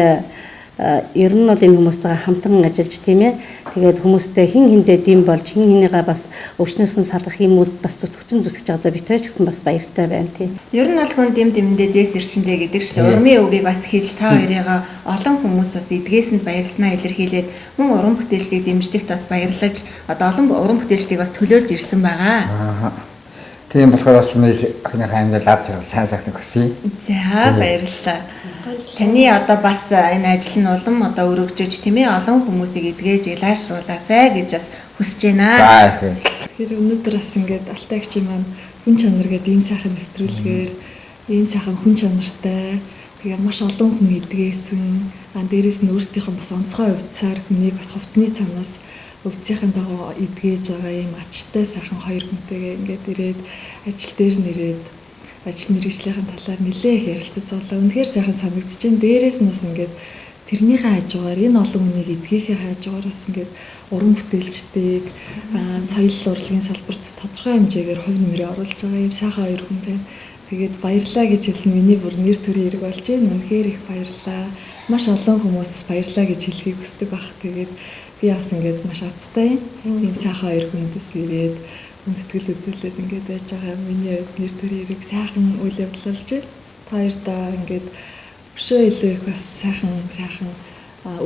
ер нь бол энэ хүмүүстэйгээ хамтран ажиллаж тийм ээ. Тэгээд хүмүүстэй хин хиндээ дэм болж хин хинийгаа бас өвчнөөс нь салгах хүмүүс бас хүчин зүсгэж байгаадаа битвэж гэсэн бас баяртай байна тийм. Ер нь бол хүн дэм-дэмдээ дээс ирчэндээ гэдэг шүү. Урмын үгийг бас хийж та хоёрыгаа олон хүмүүсээс эдгээсэнд баярлснаа илэрхийлээд мөн уран бүтээлчдийг дэмждэгт бас баярлаж одоо олон уран бүтээлчдийг бас төлөөлж ирсэн байгаа. Тийм болохоор бас Мисс охиныхаа амьдрал ад жаргал сайн сайхныг хүсье. За баярлалаа. Таны одоо бас энэ ажил нь улам одоо өргөжөж тийм ээ олон хүмүүсийг эдгэж илаашруулаасай гэж бас хүсэж байна. За их баярлалаа. Тэгэхээр өнөөдөр бас ингээд Алтайгчийн маань хүн чанар гэдэг ийм сайхан нэвтрүүлгээр ийм сайхан хүн чанартай тэгээ маш олон хүн эдгээсэн дээрээс нь өөрсдийнхөө бас онцгой хувьцаар хүнийг бас хувцсны цанаас өвцөхийн дагуу эдгэж байгаа ийм ачтай сайхан хоёр хүнтэйгээ ингээд ирээд ажил дээр нэрээд ажил мэргэжлийн талаар нэлээх ярилцаж байгаа. Үнэхээр сайхан санагдаж байна. Дээрээс нь бас ингээд тэрнийхээ хажуугаар энэ олон хүнийг эдгийнхээ хажуугаар бас ингээд уран бүтээлчдийг соёл урлагийн салбарт тодорхой хэмжээгээр хувь нэмрээ оруулж байгаа ийм сайхан хоёр хүн байна. Тэгээд баярлалаа гэж хэлсэн миний бүр нэр төрийн хэрэг болж байна. Үнэхээр их баярлалаа. Маш олон хүмүүс баярлалаа гэж хэлхийг хүсдэг баг. Тэгээд би бас ингээд маш азтай ийм сайхан хоёр хүндээс ирээд сэтгэл үзүүлээд ингээд байж байгаа миний нэр төрийн хэрэг сайхан үйл явдал болж байна. Та хоёртаа ингээд өшөө илүү их бас сайхан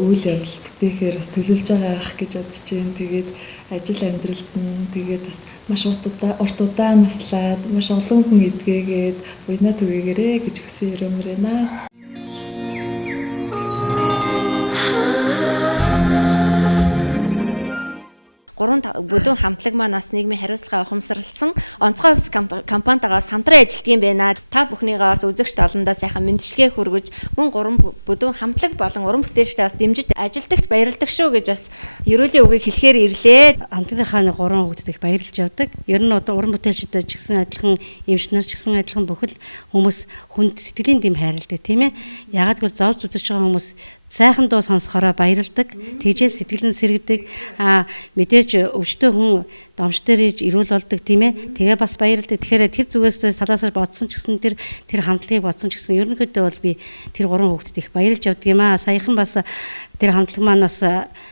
үйл явдал бүтээхээр бас төлөвлөж байгаа ах гэж бодож байна. Тэгээд ажил амьдралд нь тэгээд бас маш урт удаан наслаад маш олон хүн эдгээгээд уянаа түгээгээрэй гэж хүсэн өрөмөр байна. Гурван бүдүүн хамтлаг маань бас нийгмийн хариуцлага ухамсарласан онцгой хувьс компанитайгаас хамтран ажилладаг юм байна. Та бүхнийгээ бас үзэгчд олондоо сайхан мэндчилгээ хүргэж мөн гурван бүдүүн хамтлаг болон уран бүтээлчтэй бас дэмжиж ажилдагт баярладаг шүү гэж бас ерөөлийн үгийг хэлэхээр ирлээ. Хамтныхаа гурван хүүхдэд их баярлж явдаг. Ер нь одоо уран бүтээлчтэй ч гэсэн адилхан эмчнэр ч гэсэн адилхан бүхэл хүмүүс хүнд сэтгэлийн дэм хайрладаг тийм ээ. Ягаад гэвэл зов зүтэж байгаа хүмүүс сайхан дуу сонсохороо баярлдаг. Тэгжээ сэтгэл нь сэргдэг. Мэдээж өвчтөе хүн домш дээр иж ирүүл болдог тийм ээ. Тэгээ бас баярлдаг. Тэгэхээр тэр зүгээс салаасаар бодсон ч гэсэн тэр хамтлагийг бодсон ч гэсэн ерөнхийдөө бол би тэр 3 хүүхдэд их баярлж явдаг юм аа. Саяхан бас тэр хамтлаг маань бас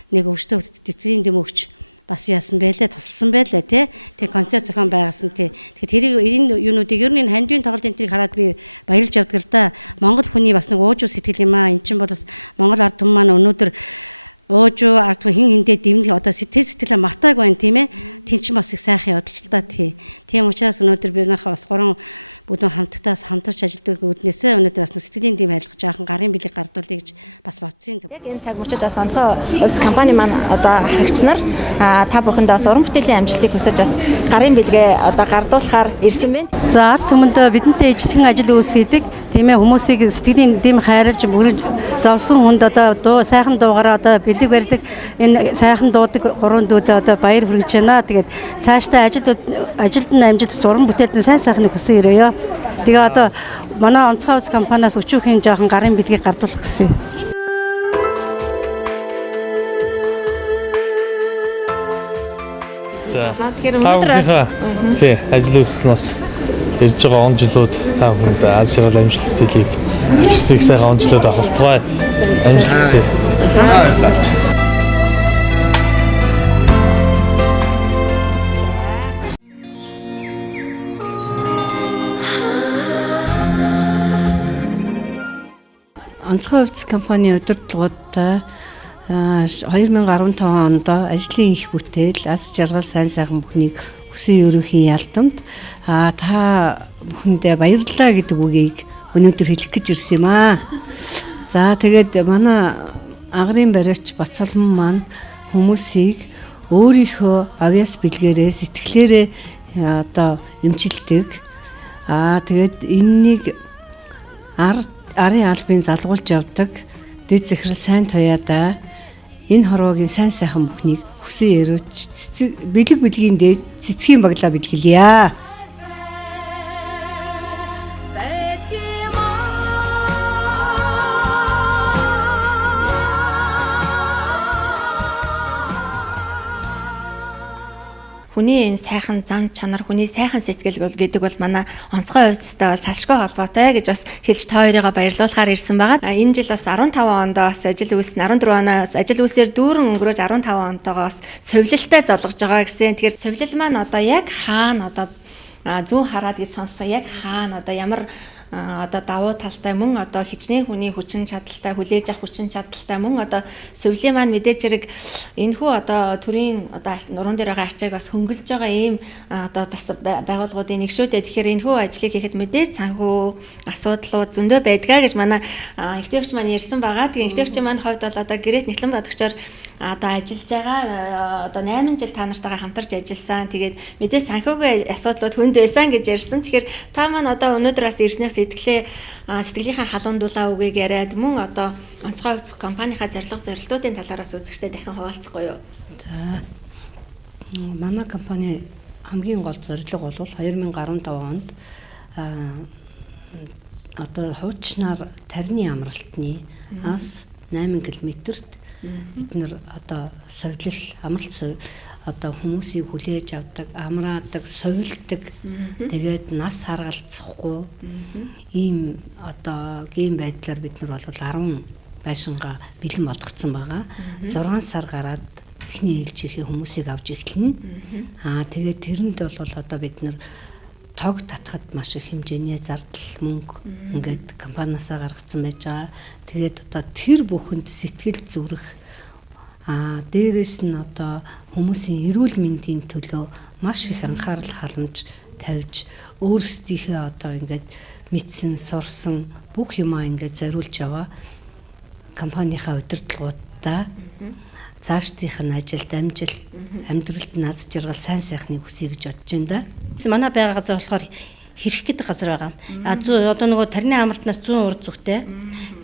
нэг өвчтөе хүүхдэд цэцгийн дэм өгч бас яасан байлээ, тусалсан байлээ тий. Тэг концерт зохион байгуулсан тий. Тэгэхээр энэ юунуудыг ер нь хандивын тоглолтын тэрийг хараад би баярлж явдаг л да. Монгол хүний бас нэг уужуу сэтгэл юм аа. Эн чинь бол бас Монгол ард түмэн маань өнөөдөр уужуу ард түмэн хин хиндээ дэмнэх одоо сэтгэлээ мартааг байна тийм ээ. Тин чинь бас их сайхан явдал та тий. Тийм учраас өнөөдөр би нөхөө бас 3 бүдүүн хамтагтаас хамтарч ажилладаг үүднээсээ өнөөдөр бас сэтгэлийн дэм хайлах жаахан гарын билег гардуулъя гэж бас бодсон. Яг энэ цаг мөчид бас онцгой өвс компани маань одоо ахигч нар та бүхэндээ бас уран бүтээлийн амжилтыг хүсэж бас гарын билгээ одоо гардуулахаар ирсэн байна. За ард түмэнд бидэнтэй ижилхэн ажил үйлсэдэг тийм ээ хүмүүсийг сэтгэлийн дэм хайрлж мөрөж зовсон хүнд одоо сайхан дуугаараа одоо бэлэг барьдаг энэ сайхан дуудаг 3 дүүдэд одоо баяр хүргэж байна. Тэгээд цаашдаа ажилд нь амжилт уран бүтээлд сайн сайхныг хүсэн ирээё. Тэгээ одоо манай онцгой ус компаниас өчүүхийн жоохон гарын билгийг гардуулах гэсэн. За өнөөдөр тий ажил үйлсэд бас ирж байгаа он жилүүд та бүхэнд аз жаргал амжилт төлөйг хүсье сайхан он жилүүд авалтгай амжилт хүсье. Онцгой өвс компани удирдлагуудаа 2015 онд ажлын их бүтээл аз жаргал сайн сайхан бүхнийг өсөн ерөнхий ялдамт та бүхэндээ баярлалаа гэдэг үгийг өнөөдөр хэлэх гэж ирсэн юм аа. За тэгээд манай агрын бариач Бацалман маань хүмүүсийг өөрийнхөө авьяас бэлгээрээ сэтгэлээрээ одоо эмчилдэг. Тэгээд энэнийг арын албын залгуулж явдаг дэд захирал сайн туяадаа энэ хорвоогийн сайн сайхан бүхнийг хүсэн ярууч бэлгийн дээд цэцгийн баглаа бэлгэлье. Хүний энэ сайхан зан чанар, хүний сайхан сэтгэл гэдэг бол манай онцгой хувьцтай бас салшгүй холбоотой гэж бас хэлж та хоёрыгаа баярлуулахаар ирсэн байгаа. Энэ жил бас 15 онд бас ажил үйлснэ 14 оноос ажил үйлсээр дүүрэн өнгөрөөж 15 онтойгоо бас совилалтай золгож байгаа гэсэн. Тэгэхээр совилал маань одоо яг хаана одоо зүүн хараад гэж сонссон яг хаана одоо ямар одоо давуу талтай мөн одоо хичнээн хүний хүчин чадалтай хүлээж авах хүчин чадалтай мөн одоо сувлийн маань мэдээж хэрэг энэхүү одоо төрийн одоо нуруунд дээр байгаа ачааг бас хөнгөлж байгаа ийм одоо бас байгууллагуудын нэг шүү дээ. Тэгэхээр энэхүү ажлыг хийхэд мэдээж санхүү асуудлууд зөндөө байдгаа гэж манай ихтэйгч маань ярьсан байгаа. Тэгээ ихтэйгчийн маань хувьд бол одоо гэрээт нэхлэн бодогчоор одоо ажиллаж байгаа одоо 8 жил та нартайгаа хамтарч ажилласан. Тэгээд мэдээ санхүүгийн асуудлууд хүнд байсан гэж ярьсан. Тэгэхээр та маань одоо өнөөдөр бас ирснээс сэтгэлийнхаа халуундуулаа үгийг яриад мөн одоо онцгой өвс компанийнхаа зорилтуудын талаараас үзэгчтэй дахин хуваалцахгүй юу? За. Манай компани хамгийн гол зорилго бол 2015 онд одоо хуучнаар тарины амралтны ас 8 км-т бид нэр одоо совилал амралт одоо хүмүүсийг хүлээж авдаг, амраадаг, совилдаг. Тэгээд нас харгалцахгүй ийм одоо гейм байдлаар бид нар бол 10 байшингаа бэлэн болгоцсон байгаа. 6 сар гараад эхний ээлжийнхээ хүмүүсийг авч эхэлнэ. Тэгээд тэрэнд бол одоо бид нар тог татхад маш их хэмжээний зардал мөнгө ингээд компаниасаа гаргацсан байж байгаа. Тэгээд одоо тэр бүхэнд сэтгэл зүрэх дээрээс нь одоо хүмүүсийн эрүүл мэндийн төлөө маш их анхаарал халамж тавьж өөрсдийнхээ одоо ингээд мэдсэн, сурсан бүх юмаа ингээд зориулж яваа компанийнхаа удирдлагуудаа цаашдынх нь ажилд амжилт, амьдралд наз жаргал сайн сайхныг хүсье гэж бодож байна да. Манай байга газар болохоор хэрэх гэдэг газар байгаа. Одоо нөгөө тарны амралтнаас 100 урд зүгтэй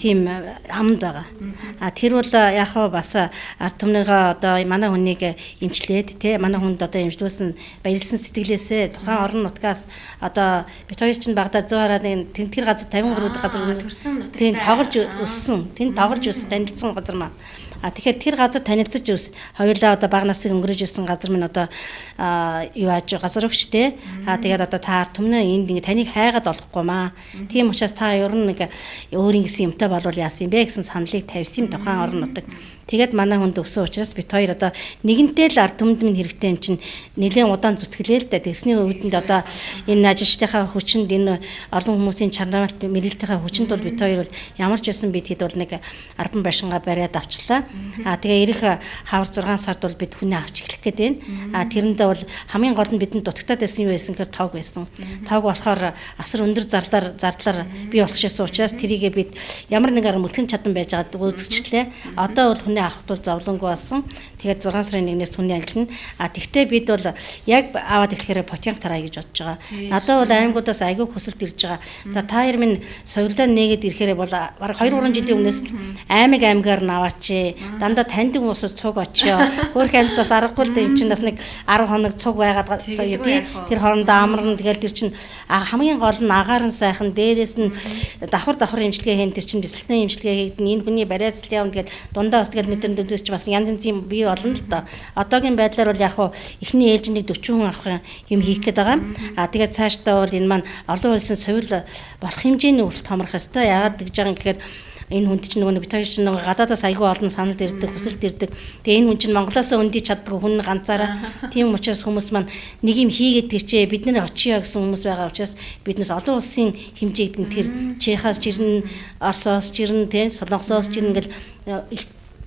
тийм амд байгаа. Тэр бол яг хаа бас ард түмнийгаа одоо манай хүнийг эмчлээд тий манай хүнд одоо эмчлүүлсэн баярлсан сэтгэлээсээ тухайн орон нутгаас одоо бид хоёр чинь багада 100 хараад тэр газар 53 газар тийм тоглож өссөн. Тэнд тоглож өс танилцсан газар маа. Тэгэхээр тэр газар танилцж өс хоёулаа одоо бага насыг өнгөрөөж ирсэн газар минь одоо юу ааж газар өгчтэй. Тэгээд одоо та түмнээ энд ингэ таныг хайгаад олохгүй маа. Тийм учраас та ер нь нэг өөрийн гэсэн юмтай болвол яасан юм бэ гэсэн саналыг тавьсан юм тухайн орон нутаг. Тэгээд манай хүнд өссөн учраас бид хоёр одоо нэгэнтэй л ард түмэнд минь хэрэгтэй юм чинь нэлээд удаан зүтгэлээ л да. Тэгсний үедэнд одоо энэ ажилчдынхаа хүчинд энэ олон хүмүүсийн чанарт мэрэлтийнхаа хүчинд бол бид хоёр бол ямар ч байсан бид хэд бол нэг 10 байшингаа бариад авчлаа. Тэгээ ирэх хавар 6 сард бол бид хүнээ авч эхлэх гээд байна. Тэрэндээ бол хамгийн гол нь бидэнд дутагтаад байсан юу байсан гэхээр тоог байсан. Тоог болохоор асар өндөр зардлаар бий болох шээсэн учраас тэрийгээ бид ямар нэг арга мөлхөн чадан байж байгаад үзэгчлээ. Одоо бол авах бол зовлонгүй болсон. Тэгээд 6 сарын 1-ээс хүний ангилна. Тэгтээ бид бол яг аваад эхлэхээр потянг тараа гэж бодож байгаа. Надад бол аймагуудаас айгүй хүсэлт ирж байгаа. За та хоёр минь соёлдоо нээгээд ирэхээр бол бараг 2-3 жилийн өмнөөс аймгаар наваач. Дандаа таньдаг хүмүүсд цуг очио. Өөр хэмтээс аргагүй л энэ чинь бас нэг 10 хоног цуг байгаад тэр хоорондоо амарна. Тэгээд тэр чинь хамгийн гол нь агаар нь сайхан, дээрээс нь давхар имчилгээ хийн тэр чинь бясалгын имчилгээ хийгдэн энэ хүний бариацлт явна. Тэгээд дундаа бас нэтэнд үзэж бас янз янзын бий болно л да. Одоогийн байдлаар бол яг хуу эхний ээлжинийг 40 хүн авах юм хийх гээд байгаа. Тэгээд цаашдаа бол энэ маань олон улсын соёл болох хэмжээний үлт томрох ёстой. Яагаад гэж байгаа юм гэхээр энэ хүнд чинь нөгөө бид хоёр чинь нөгөө гадаадаас айгүй олон санал ирдэг, хүсэлт ирдэг. Тэгээ энэ хүн чинь Монголоос өндөж чаддаг хүн ганцаараа. Тийм учраас хүмүүс маань нэг юм хийгээд тэрчээ бид нэр очиё гэсэн хүмүүс байгаа учраас биднээс олон улсын хэмжээгдэн тэр Чехаас жирнэ, Оросоос жирнэ, тийм Солонгосоос жирнэ гэл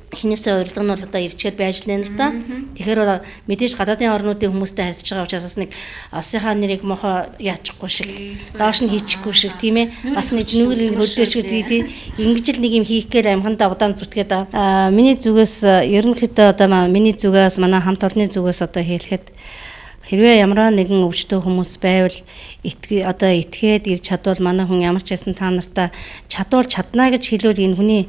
хинээсээ урилга нь бол одоо ирчгээд байж лээ л да. Тэгэхээр мэдээж гадаадын орнуудын хүмүүстэй харьцаж байгаа учраас бас нэг Осынхаа нэрийг мохоо яачихгүй шиг, доош нь хийчихгүй шиг тийм ээ. Бас нэг нүрийн хөдөөч гэдэг ингэж л нэг юм хийх гээл амхандаа удаан зүтгээд миний зүгээс ерөнхийдөө одоо миний зүгээс манай хамт олонны зүгээс одоо хэлэхэд хэрвээ ямар нэгэн өвчтөе хүмүүс байвал итгээд ирж чадвал манай хүн ямар ч байсан та нартаа чадна гэж хэлвэл энэ хүний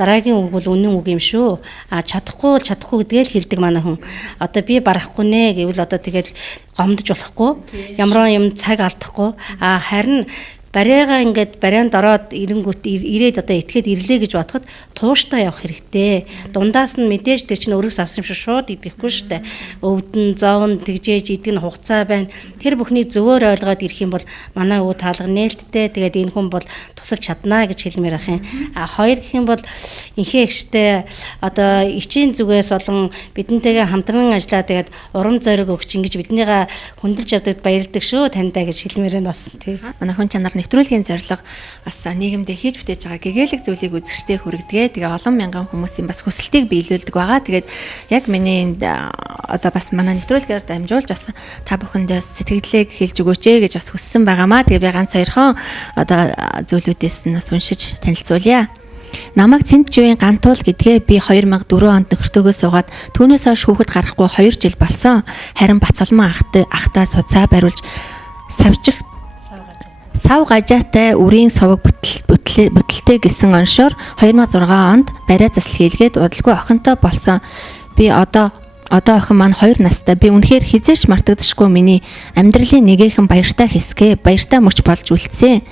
дараагийн үг бол үнэн үг юм шүү. Чадахгүй гэдгээл хэлдэг манай хүн. Одоо би барахгүй нэ гэвэл одоо тэгэл гомдож болохгүй. Ямар юм цаг алдахгүй. Харин барайгаа ингээд барайнд ороод ирэнгүүт ирээд одоо итгээд ирлээ гэж бодоход тууштай явах хэрэгтэй. Дундаас нь мэдээж тэр чинь өргөс авсан юм шиг шууд идэхгүй шүү дээ. Өвдөн, зовн, тэгжээж идэх нь хугацаа байна. Тэр бүхнийг зөвөр ойлгоод ирэх юм бол манай өвөө таалга нээлттэй. Тэгээд энэ хүн бол тусалж чаднаа гэж хэлмээр ах юм. Хоёр гэх юм бол инхээ ихтэй одоо ичийн зүгээс болон бидэнтэйгээ хамтран ажиллаа тэгээд урам зориг өгч ингэж биднийгаа хүндэлж явдагд баярладаг шүү таньдаа гэж хэлмээр нь бас тий. Манай хүн чанар нэвтрүүлгийн зорилго бас нийгэмдээ хийж бүтээж байгаа гэгээлэг зүйлийг үзэгчтэй хүргэдэг. Тэгээ олон мянган хүмүүсийн бас хүсэлтийг биелүүлдэг байгаа. Тэгээд яг миний энд одоо бас манай нэвтрүүлгээр дамжуулж бас та бүхэндээ сэтгэлдээ хэлж өгөөч гэж бас хүссэн байгаамаа. Тэгээ би ганц хоёрхон одоо зүйлүүдээс нь бас уншиж танилцуулъя. Намайг Цэнтживийн Гантуул гэдгээ би 2004 онд нөхөртөөгөө суугаад түүнээс хойш хүүхэд гарахгүй 2 жил болсон. Харин Бацалман ахтаа судсаа бариулж сав гажаатай үрийн совог бүтэлтэй гэсэн оншоор 2006 онд барай засал хийлгээд удалгүй охинтой болсон. Би одоо охин маань 2 настай. Би үнэхээр хизээч мартагдашгүй миний амьдралын нэгэн баяртай хэсгээ, баяртай мөч болж үлдсэн.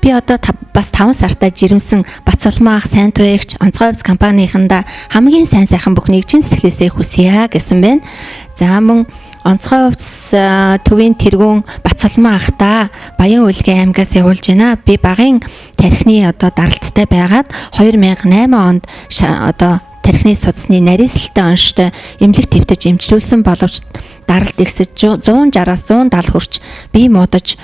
Би одоо бас 5 сартаа жирэмсэн Бацалман ах сайн туягч онцгой хувьс компанийнханда хамгийн сайхан бүхнийг чин сэтгэлээсээ хүсье гэсэн байна. За мөн онцгой хувьс төвийн тэргүүн Бацалман ахта Баян Улгийн аймгаас явуулж байна. Би багын тархины одоо даралттай байгаад 2008 онд одоо тархины судасны нарийсалтай онштой эмнэлэг твтэж эмчилүүлсэн боловч даралт ихсэж 160-аас 170 хүрч бие муудаж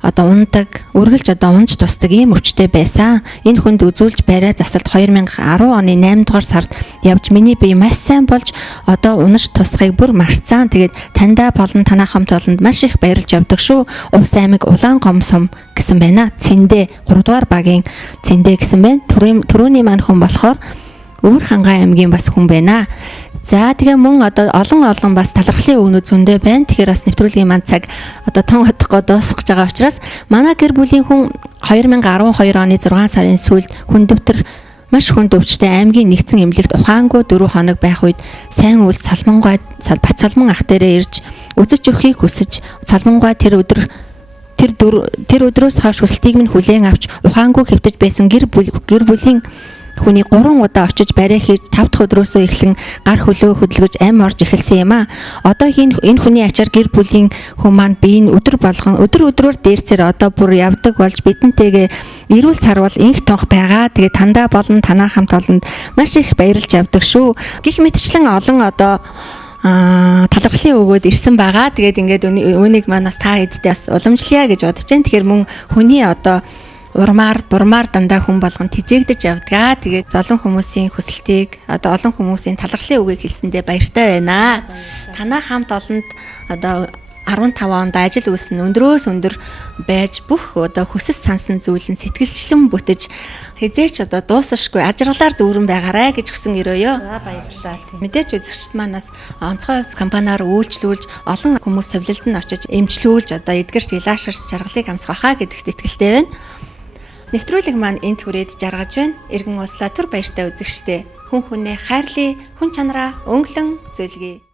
одоо ундаг, үргэлж одоо унж тусдаг ийм өвчтэй байсан. Энэ хүнд үзүүлж барай засалт 2010 оны 8 дугаар сард явж миний бие маш сайн болж одоо унаж тусахыг бүр марцсан. Тэгээд таньдаа болон танаа хамт олонд маш их баярлж явдаг шүү. Увс аймаг Улаан Гомсом гэсэн байна. Цэндэ 3 дугаар багийн Цэндэ гэсэн байна. Төрөүний маань хүн болохоор Өвөр Хангай аймгийн бас хүн байна. За тэгээ мөн одоо олон бас талархлын өгнүүд зөндөө байна. Тэгэхээр бас нэвтрүүлгийн маань цаг одоо тун удахгүй дуусгаж байгаа учраас манай гэр бүлийн хүн 2012 оны 6 сарын сүүлд хүндөвтөр маш хүнд өвчтэй аймгийн нэгдсэн эмнэлэгт ухаангүй 4 хоног байх үед сайн үйл Солонгой Бат Соломон ах дээрээ ирж үзэж өгөхийг хүсэж Солонгой тэр өдрөөс хойш хүсэлтийг минь хүлээн авч ухаангүй хэвтэж байсан гэр бүлийн хүний 3 удаа очиж барай хийж 5 дахь өдрөөсөө эхлэн гар хөлөө хөдөлгөж ам орж эхэлсэн юм а. Одоо энэ хүний ачаар гэр бүлийн хүн маань биеийн өдөр өдрөөр дээрцээр одоо бүр явдаг болж бидэнтэйгээ эрүүл сарвал инх тунх байгаа. Тэгээ тандаа болон танаа хамт олонд маш их баярлж явдаг шүү. Гэх мэтчлэн олон одоо талархлын өгөөд ирсэн байгаа. Тэгээд ингээд үүнийг манаас та хэдтэй бас уламжлая гэж бодож байна. Тэгэхээр мөн хүний одоо урмаар бурмаар дандаа хүн болгон тижээгдэж явдгаа. Тэгээд залуу хүмүүсийн хүсэлтийг одоо олон хүмүүсийн талархлын үгийг хэлсэндээ баяртай байна. Танаа хамт олонд одоо 15 онд ажил үйлс нь өндрөөс өндөр байж бүх одоо хүсэл сансан зүйл нь сэтгэлчлэн бүтэж хизээч одоо дуусахгүй ажралаар дүүрэн байгаарэ гэж хүсэн өрөөё. За баярлалаа. Мэдээч үзэгчд манаас онцгой хувьс компаниар үйлчлүүлж олон хүмүүс совилалд нь очиж эмчлүүлж одоо эдгэрч илааширч жаргалыг амсгах хаа гэдэгт итгэлтэй байна. Нэвтрүүлэг маань энд хүрээд жаргаж байна. Иргэн ууслаа түр баяртай үзэгчдээ хүн хүнээ хайрлая, хүн чанараа өнгөлөн зөөлгөе.